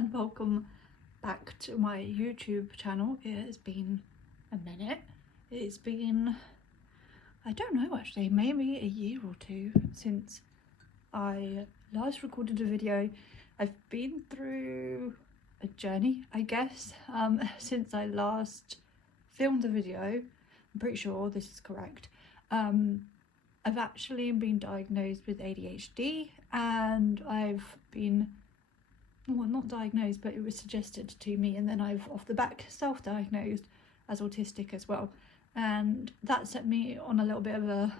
and welcome back to my YouTube channel. It has been a minute. It's been, I don't know actually, maybe a year or two since I last recorded a video. I've been through a journey, I guess, since I last filmed a video. I'm pretty sure this is correct. I've actually been diagnosed with ADHD, and I've been, well, not diagnosed, but it was suggested to me, and then I've off the back self-diagnosed as autistic as well, and that set me on a little bit of a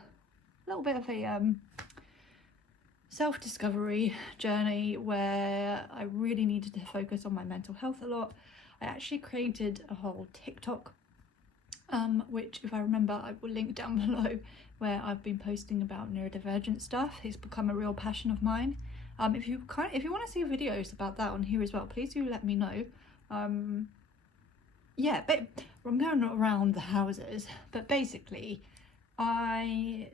self-discovery journey where I really needed to focus on my mental health a lot. I actually created a whole TikTok, which, if I remember, I will link down below, where I've been posting about neurodivergent stuff. It's become a real passion of mine. If you want to see videos about that on here as well, please do let me know. Yeah, but I'm going around the houses, but basically I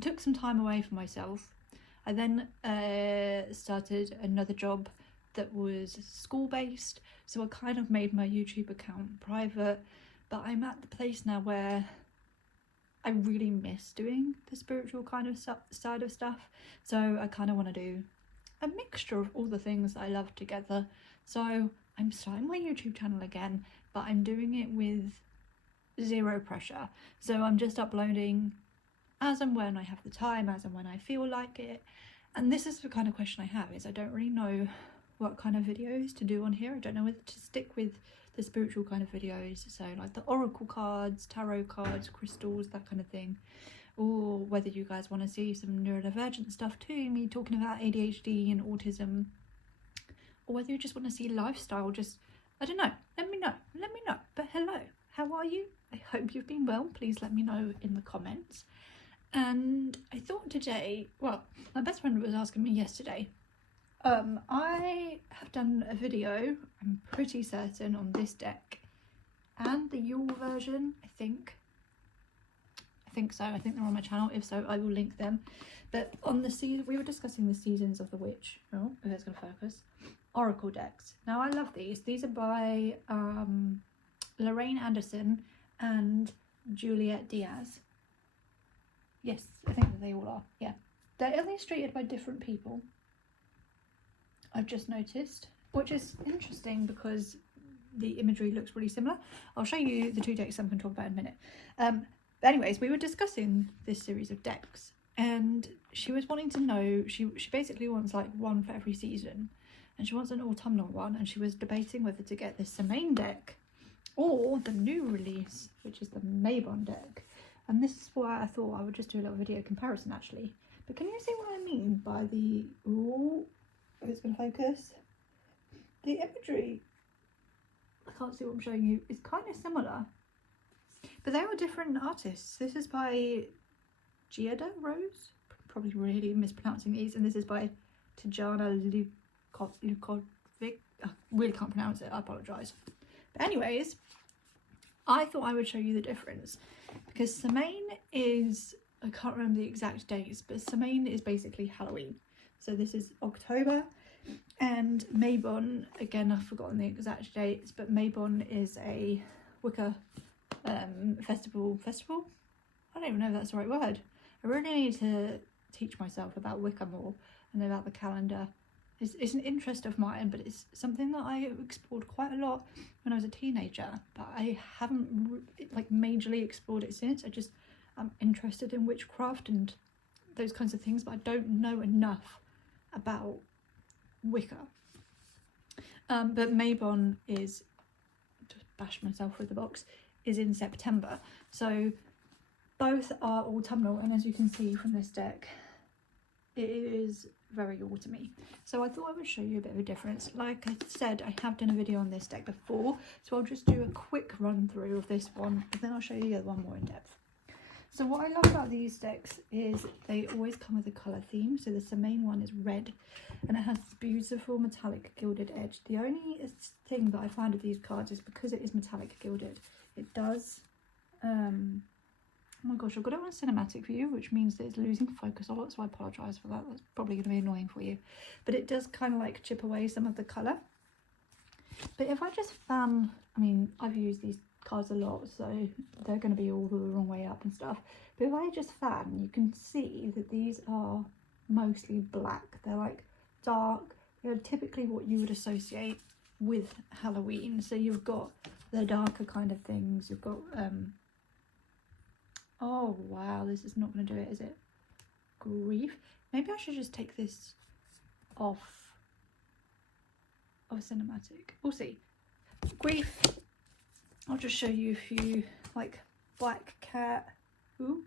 took some time away for myself. I then started another job that was school-based, so I kind of made my YouTube account private, but I'm at the place now where I really miss doing the spiritual kind of side of stuff, so I kind of want to do a mixture of all the things I love together. So I'm starting my YouTube channel again, but I'm doing it with zero pressure, so I'm just uploading as and when I have the time, as and when I feel like it. And this is the kind of question I have, is I don't really know what kind of videos to do on here. I don't know whether to stick with the spiritual kind of videos, so like the oracle cards, tarot cards, crystals, that kind of thing, or whether you guys want to see some neurodivergent stuff too, me talking about ADHD and autism, or whether you just want to see lifestyle. Just, I don't know, let me know. But hello, how are you? I hope you've been well. Please let me know in the comments. And I thought today, well, my best friend was asking me yesterday, I have done a video, I'm pretty certain, on this deck and the Yule version. I think so. I think they're on my channel. If so, I will link them. But on the season, we were discussing the Seasons of the Witch. Oh, it's gonna focus. Oracle decks. Now I love these. These are by Lorraine Anderson and Juliet Diaz. Yes, I think that they all are. Yeah, they're illustrated by different people, I've just noticed, which is interesting because the imagery looks really similar. I'll show you the two decks I'm going to talk about in a minute. But anyways, we were discussing this series of decks, and she was wanting to know, she basically wants like one for every season, and she wants an autumnal one, and she was debating whether to get the Samhain deck or the new release, which is the Mabon deck. And this is why I thought I would just do a little video comparison actually. But can you see what I mean by the, ooh, it's going to focus, the imagery? I can't see what I'm showing you. It's kind of similar, but they were different artists. This is by Giada Rose, probably really mispronouncing these, and this is by Tijana Lukovic. I really can't pronounce it, I apologise. But anyways, I thought I would show you the difference, because Samhain is, I can't remember the exact dates, but Samhain is basically Halloween. So this is October, and Mabon, again I've forgotten the exact dates, but Mabon is a Wicca festival. I don't even know if that's the right word. I really need to teach myself about Wicca more and about the calendar. It's an interest of mine, but it's something that I explored quite a lot when I was a teenager, but I haven't like majorly explored it since. I'm interested in witchcraft and those kinds of things, but I don't know enough about Wicca. But Mabon is, just bash myself with the box, is in September, so both are autumnal, and as you can see from this deck, it is very autumny. So I thought I would show you a bit of a difference. Like I said, I have done a video on this deck before, so I'll just do a quick run through of this one, and then I'll show you the other one more in depth. So what I love about these decks is they always come with a colour theme. So the main one is red, and it has this beautiful metallic gilded edge. The only thing that I find with these cards is because it is metallic gilded, it does Oh my gosh, I've got it on cinematic view, which means that it's losing focus a lot, so I apologise for that. That's probably going to be annoying for you. But it does kind of like chip away some of the colour. But if I just fan, I mean, I've used these cards a lot, so they're going to be all the wrong way up and stuff. But if I just fan, you can see that these are mostly black. They're like dark. They're typically what you would associate with Halloween. So you've got the darker kind of things. You've got, oh wow, this is not going to do it, is it? Grief. Maybe I should just take this off of cinematic. We'll see. Grief. I'll just show you a few, like black cat. Ooh.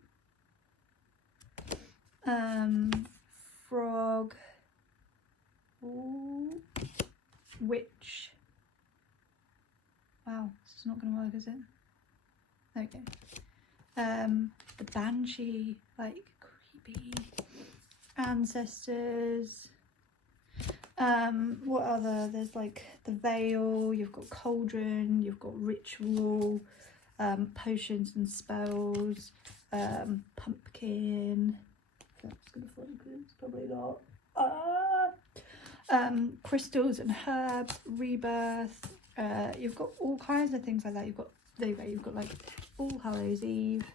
Frog. Ooh. Witch. Wow, this is not going to work, is it? Okay. The Banshee, like creepy. Ancestors. What other? There's like the Veil, you've got Cauldron, you've got Ritual, Potions and Spells, Pumpkin. That's gonna focus, probably not. Crystals and Herbs, Rebirth. You've got all kinds of things like that. You've got, there you go, you've got like All Hallows Eve,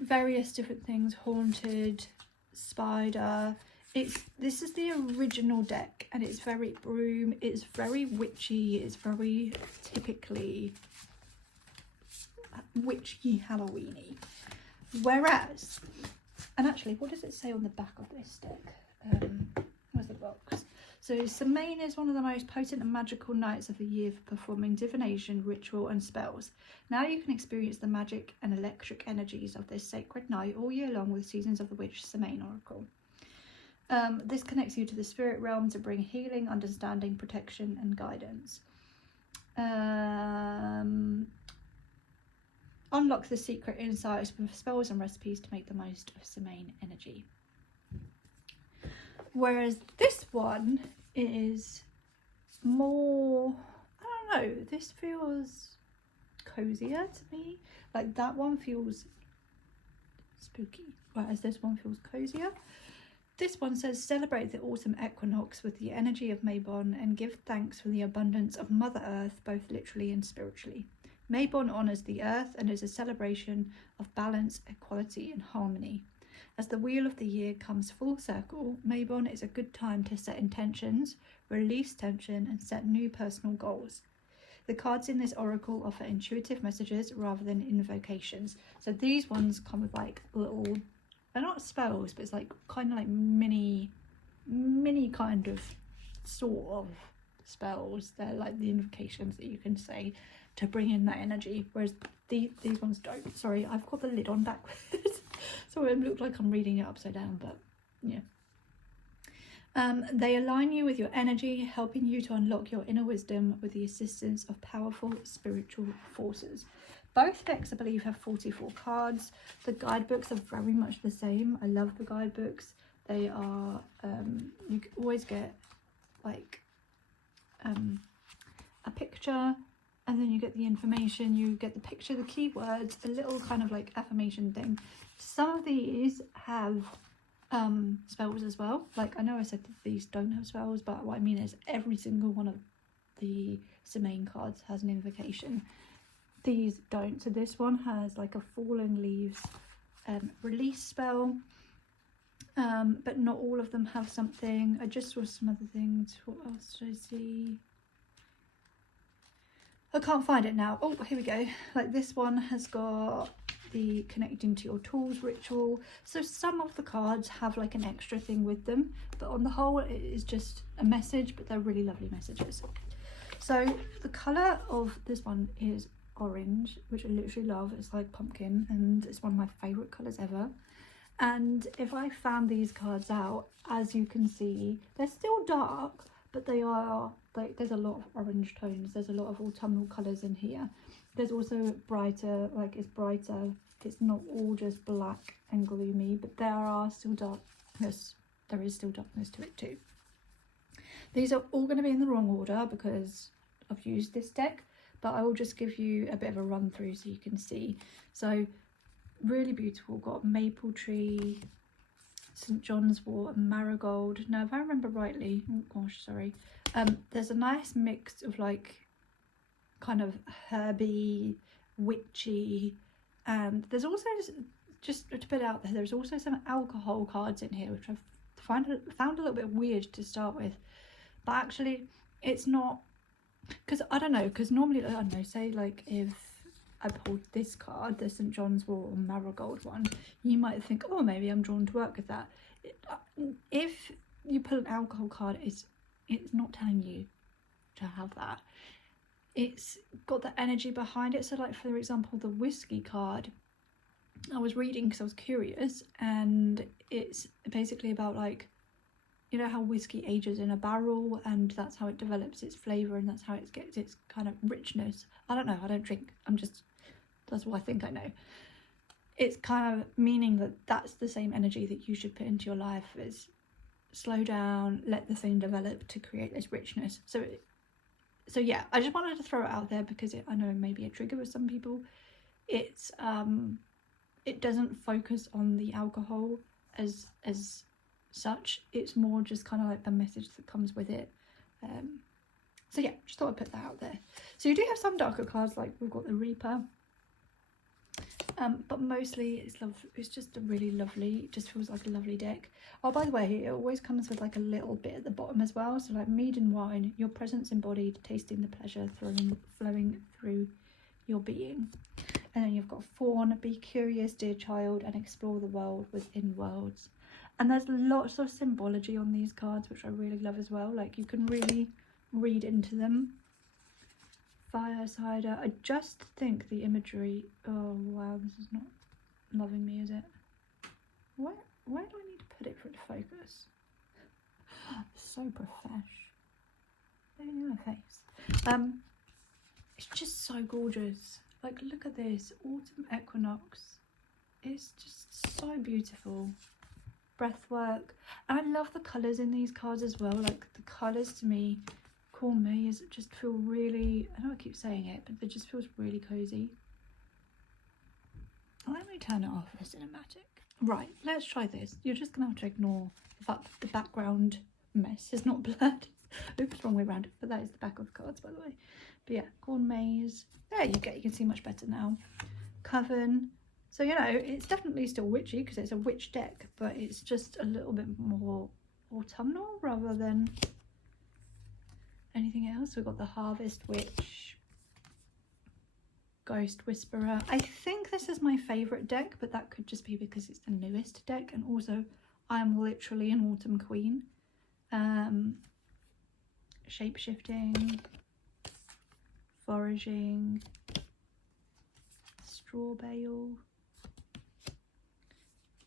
various different things, Haunted, Spider. This is the original deck, and it's very broom, it's very witchy, it's very typically witchy Halloweeny. Whereas, and actually, what does it say on the back of this deck? Where's the box? So Samhain is one of the most potent and magical nights of the year for performing divination, ritual and spells. Now you can experience the magic and electric energies of this sacred night all year long with Seasons of the Witch Samhain Oracle. This connects you to the spirit realm to bring healing, understanding, protection and guidance. Unlock the secret insights with spells and recipes to make the most of Samhain energy. Whereas this one is more, I don't know, this feels cozier to me. Like that one feels spooky, whereas this one feels cozier. This one says, celebrate the autumn equinox with the energy of Mabon and give thanks for the abundance of Mother Earth, both literally and spiritually. Mabon honours the earth and is a celebration of balance, equality and harmony. As the wheel of the year comes full circle, Mabon is a good time to set intentions, release tension and set new personal goals. The cards in this oracle offer intuitive messages rather than invocations. So these ones come with like little, they're not spells, but it's like kind of like mini kind of sort of spells. They're like the invocations that you can say to bring in that energy, whereas these ones don't. Sorry, I've got the lid on backwards so it looks like I'm reading it upside down, but yeah. They align you with your energy, helping you to unlock your inner wisdom with the assistance of powerful spiritual forces. Both decks, I believe, have 44 cards. The guidebooks are very much the same. I love the guidebooks. They are, you always get like a picture, and then you get the information, you get the picture, the keywords, a little kind of like affirmation thing. Some of these have spells as well. Like I know I said that these don't have spells, but what I mean is every single one of the Samhain cards has an invocation. These don't. So this one has like a fallen leaves release spell, but not all of them have something. I just saw some other things. What else did I see? I can't find it now. Oh, here we go. Like this one has got the connecting to your tools ritual. So some of the cards have like an extra thing with them, but on the whole it is just a message, but they're really lovely messages. So the colour of this one is orange, which I literally love. It's like pumpkin and it's one of my favourite colours ever. And if I fan these cards out, as you can see, they're still dark, but they are like, there's a lot of orange tones, there's a lot of autumnal colours in here. There's also brighter, like it's brighter, it's not all just black and gloomy, but there are still darkness, there is still darkness to it too. These are all going to be in the wrong order because I've used this deck, but I will just give you a bit of a run through so you can see. So really beautiful, got maple tree, St John's wort and marigold. Now if I remember rightly, oh gosh, sorry, there's a nice mix of like kind of herby, witchy, and there's also, just to put it out there, there's also some alcohol cards in here, which I've found a little bit weird to start with, but actually it's not, because I don't know, because normally, I don't know, say like if I pulled this card, the St John's wort or marigold one, you might think, oh, maybe I'm drawn to work with that. If you pull an alcohol card, it's not telling you to have that. It's got the energy behind it. So like, for example, the whiskey card, I was reading because I was curious, and it's basically about like, you know how whiskey ages in a barrel and that's how it develops its flavour and that's how it gets its kind of richness. I don't know, I don't drink, that's what I think I know. It's kind of meaning that that's the same energy that you should put into your life, is slow down, let the thing develop to create this richness. So yeah, I just wanted to throw it out there because I know it may be a trigger with some people. It's it doesn't focus on the alcohol as such, it's more just kind of like the message that comes with it. So yeah, just thought I'd put that out there. So you do have some darker cards, like we've got the Reaper, but mostly it's just a really lovely, it just feels like a lovely deck. Oh, by the way, it always comes with like a little bit at the bottom as well, so like mead and wine, your presence embodied, tasting the pleasure flowing through your being. And then you've got Fawn, be curious dear child and explore the world within worlds. And there's lots of symbology on these cards, which I really love as well. Like, you can really read into them. Fire cider. I just think the imagery... Oh, wow, this is not loving me, is it? Where do I need to put it for it to focus? So profesh. Look at my face. It's just so gorgeous. Like, look at this. Autumn equinox. It's just so beautiful. Breathwork. And I love the colours in these cards as well. Like, the colours to me, Corn Maze, just feel really, I know I keep saying it, but it just feels really cozy. Let me turn it off for cinematic. Right, let's try this. You're just gonna have to ignore the background mess is not blurred. Oops, wrong way around. But that is the back of the cards, by the way. But yeah, Corn Maze. There you go, you can see much better now. Coven. So, you know, it's definitely still witchy because it's a witch deck, but it's just a little bit more autumnal rather than anything else. We've got the Harvest Witch, Ghost Whisperer. I think this is my favourite deck, but that could just be because it's the newest deck, and also I'm literally an autumn queen. Shape-shifting, foraging, straw bale,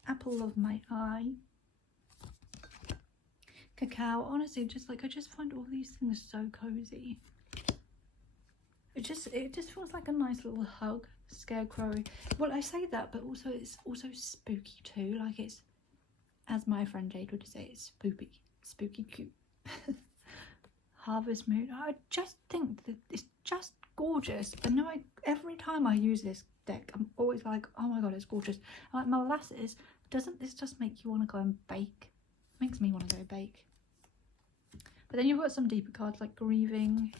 apple of my eye, cacao. Honestly, just like, I just find all these things so cozy. It just feels like a nice little hug. Scarecrow. Well, I say that, but also it's also spooky too. Like, it's, as my friend Jade would say, it's spooky cute. Harvest Moon. I just think that it's just gorgeous. And no, every time I use this deck, I'm always like, oh my god, it's gorgeous. Like molasses, doesn't this just make you want to go and bake? Makes me want to go bake. But then you've got some deeper cards like Grieving,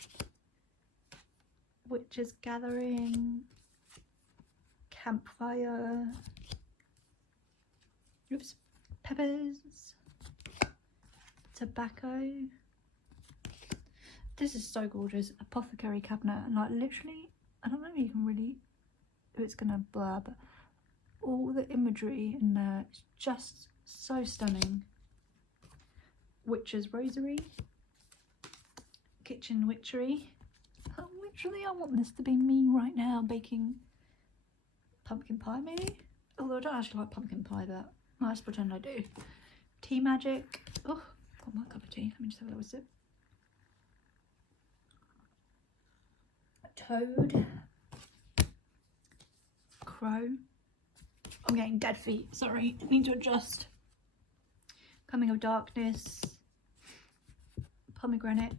Witch's Gathering, Campfire, oops, Peppers, Tobacco. This is so gorgeous. Apothecary Cabinet, and like literally, I don't know if you can really, if it's gonna blur, but all the imagery in there is just so stunning. Witch's Rosary, Kitchen Witchery. Literally, I want this to be me right now baking pumpkin pie, maybe. Although I don't actually like pumpkin pie, but let's pretend I do. Tea Magic. Oh, got my cup of tea. Let me just have a little sip. Toad, Crow. I'm getting dead feet, sorry, I need to adjust. Coming of Darkness, Pomegranate,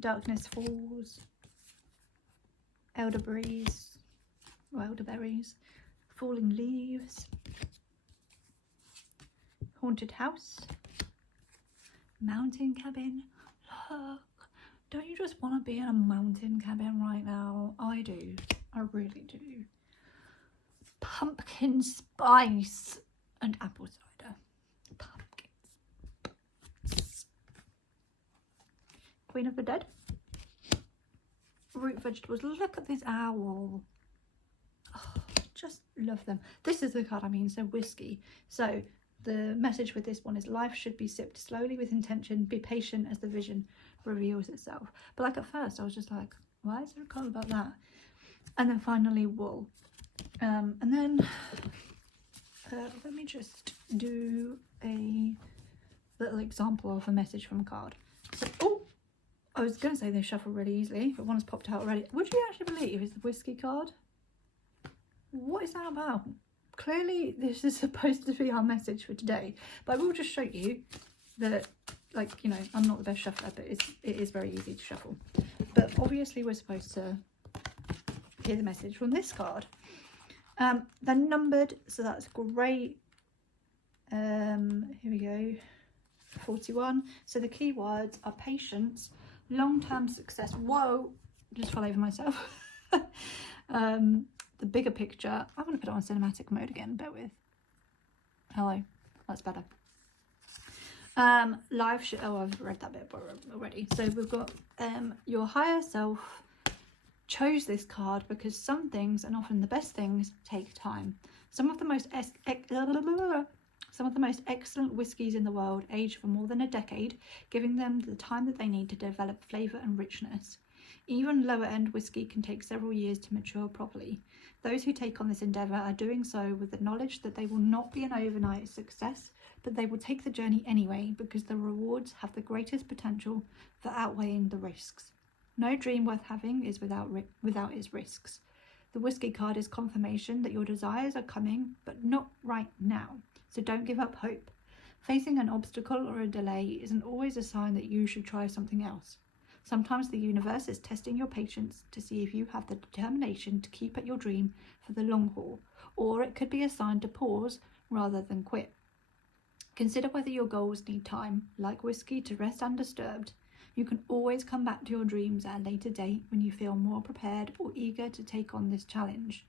Darkness Falls, Elderberries, Falling Leaves, Haunted House, Mountain Cabin. Look, don't you just want to be in a mountain cabin right now? I do, I really do. Pumpkin Spice and apple cider. Pumpkins. Queen of the Dead. Root vegetables. Look at this owl. Oh, just love them. This is the card I mean, so whiskey. So the message with this one is life should be sipped slowly with intention. Be patient as the vision reveals itself. But like at first I was just like, why is there a card about that? And then finally wool. And then let me just do a little example of a message from a card. So, oh, I was going to say they shuffle really easily, but one has popped out already. Would you actually believe it's the whiskey card? What is that about? Clearly this is supposed to be our message for today, but I will just show you that, like, you know, I'm not the best shuffler, but it is very easy to shuffle. But obviously we're supposed to hear the message from this card. They're numbered, so that's great. Here we go. 41. So the key words are patience, long-term success. Whoa, just fell over myself. The bigger picture. I'm going to put it on cinematic mode again. Bear with. Hello, that's better. Life should. Oh, I've read that bit already. So we've got your higher self chose this card because some things, and often the best things, take time. Some of the most excellent whiskies in the world age for more than a decade, giving them the time that they need to develop flavour and richness. Even lower end whiskey can take several years to mature properly. Those who take on this endeavour are doing so with the knowledge that they will not be an overnight success, but they will take the journey anyway because the rewards have the greatest potential for outweighing the risks. No dream worth having is without its risks. The whiskey card is confirmation that your desires are coming, but not right now. So don't give up hope. Facing an obstacle or a delay isn't always a sign that you should try something else. Sometimes the universe is testing your patience to see if you have the determination to keep at your dream for the long haul, or it could be a sign to pause rather than quit. Consider whether your goals need time, like whiskey, to rest undisturbed. You can always come back to your dreams at a later date when you feel more prepared or eager to take on this challenge.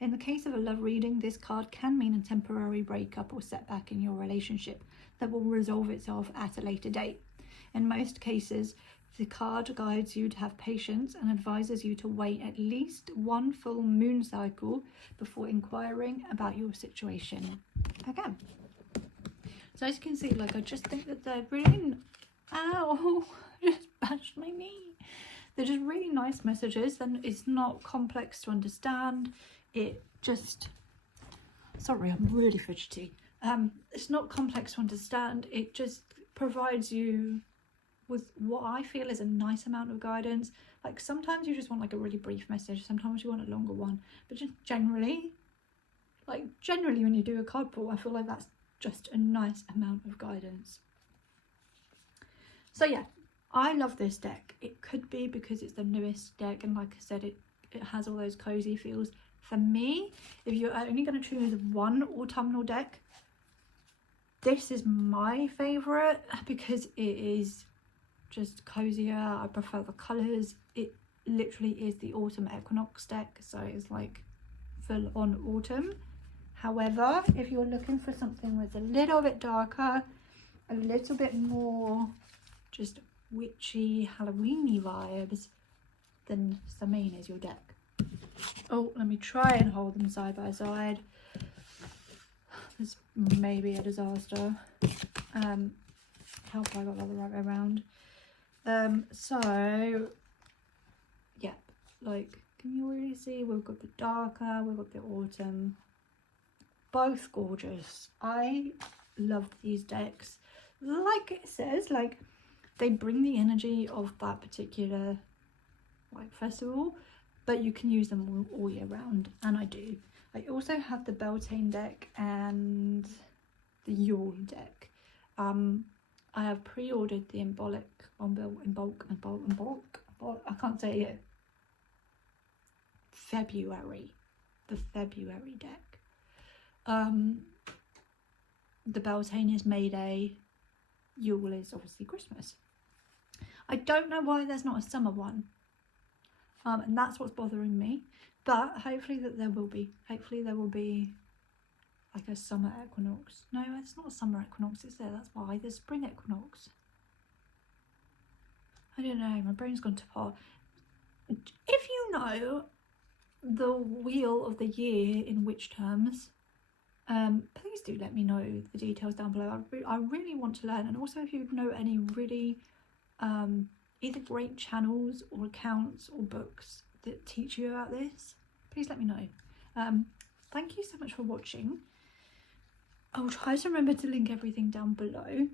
In the case of a love reading, this card can mean a temporary breakup or setback in your relationship that will resolve itself at a later date. In most cases, the card guides you to have patience and advises you to wait at least one full moon cycle before inquiring about your situation again. So as you can see, like, I just think that they're really... Ow! Just bashed my knee. They're just really nice messages, and it's not complex to understand. It just... Sorry, I'm really fidgety. It's not complex to understand. It just provides you with what I feel is a nice amount of guidance. Like, sometimes you just want like a really brief message, sometimes you want a longer one, but just generally when you do a card pull, I feel like that's just a nice amount of guidance. So yeah, I love this deck. It could be because it's the newest deck, and like I said, it has all those cozy feels. For me, if you're only going to choose one autumnal deck, this is my favourite because it is just cozier. I prefer the colours. It literally is the autumn equinox deck, so it's like full on autumn. However, if you're looking for something that's a little bit darker, a little bit more just witchy, Halloweeny vibes, then Samhain is your deck. Oh, let me try and hold them side by side. This may be a disaster. Help I got that the right way around. So yeah, like, can you really see? We've got the darker, we've got the autumn. Both gorgeous. I love these decks. Like it says, like, they bring the energy of that particular like festival, but you can use them all year round, and I do. I also have the Beltane deck and the Yule deck. I have pre-ordered the in bulk, I can't say it. February, the February deck. The Beltane is May Day. Yule is obviously Christmas. I don't know why there's not a summer one. And that's what's bothering me. But hopefully there will be. Hopefully there will be like a summer equinox. No, it's not a summer equinox, is there? That's why. There's spring equinox. I don't know. My brain's gone to pot. If you know the wheel of the year in which terms, please do let me know the details down below. I really want to learn. And also if you know any really either great channels or accounts or books that teach you about this, please let me know. Thank you so much for watching. I will try to remember to link everything down below.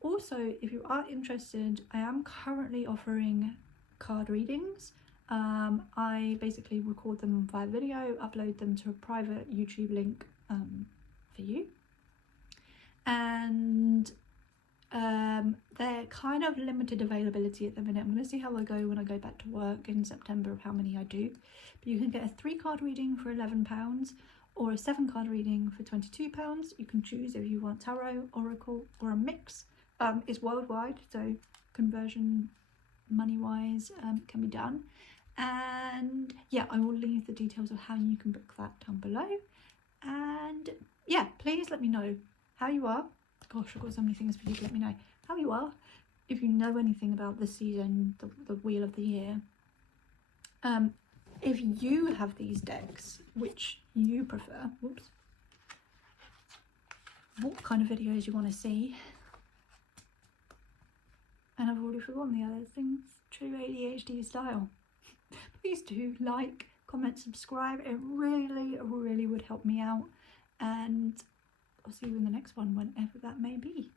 Also, if you are interested, I am currently offering card readings. I basically record them via video, upload them to a private YouTube link for you, and they're kind of limited availability at the minute. I'm going to see how I go when I go back to work in September of how many I do, but you can get a 3-card reading for £11 or a 7-card reading for £22. You can choose if you want tarot, oracle, or a mix. It's worldwide, so conversion money wise can be done. And yeah, I will leave the details of how you can book that down below. And yeah, please let me know how you are. Gosh, I've got so many things for you to let me know how you are. If you know anything about the season, the wheel of the year. If you have these decks, which you prefer, whoops, what kind of videos you want to see. And I've already forgotten the other things, true ADHD style. Please do like, comment, subscribe. It really would help me out. And I'll see you in the next one, whenever that may be.